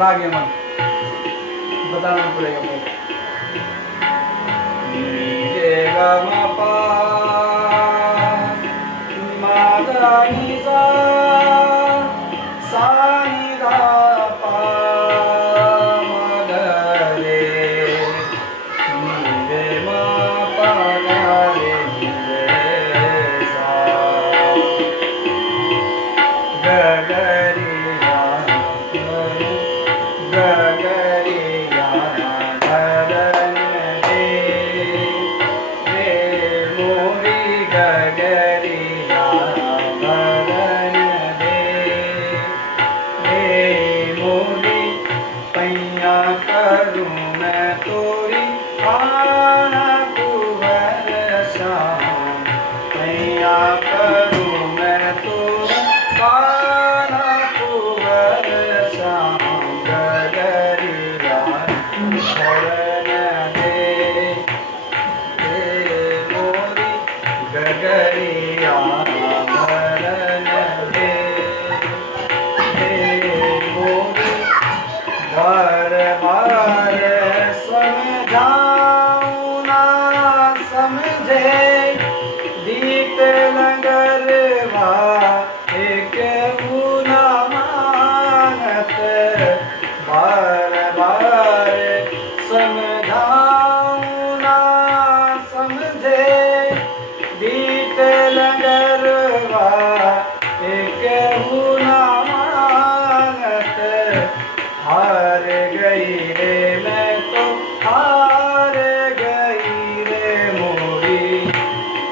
राग है मन बताना पड़ेगा मेरे रे ग म प म ग नि सा सा नि ध प म ग रे नि रे म प ग रे नि रे सा ग ग रे या ग ग रे या ध ध न रे रे मोरी ग ग रे या ध ध न रे रे मोरी पैया करूं मैं तोरी आना कुंवर श्याम पैया करूं मैं तोरी आना कुंवर श्याम गगरिया शरण दे रे मोरी गगरिया शरण दे रे मोरी बार बार समझाऊं ना समझे दीप नगरवा एक ना मानत बार बार समझाऊं ना समझे दीप नगरवा एक ना मानत हार गई रे मैं तो हार गई रे मोरी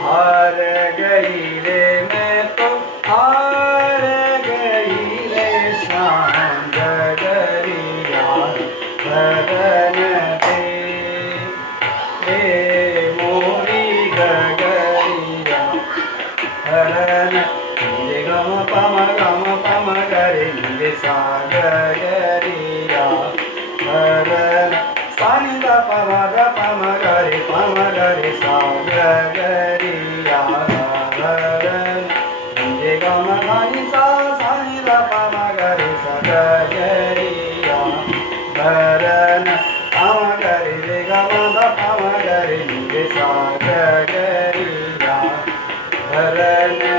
हार गई रे मैं तो हार गई रे श्याम गगरिया गगन दे रे मोरी गगरिया हरन रे गम पम गरे रे सा गगरिया हरन सानि द पम गरे सा गगरिया हरन रे गम धनि सा सानि द पम गरे सा गगरिया हरन पम गरे रे गम द पम गरे रे सा गगरिया हरन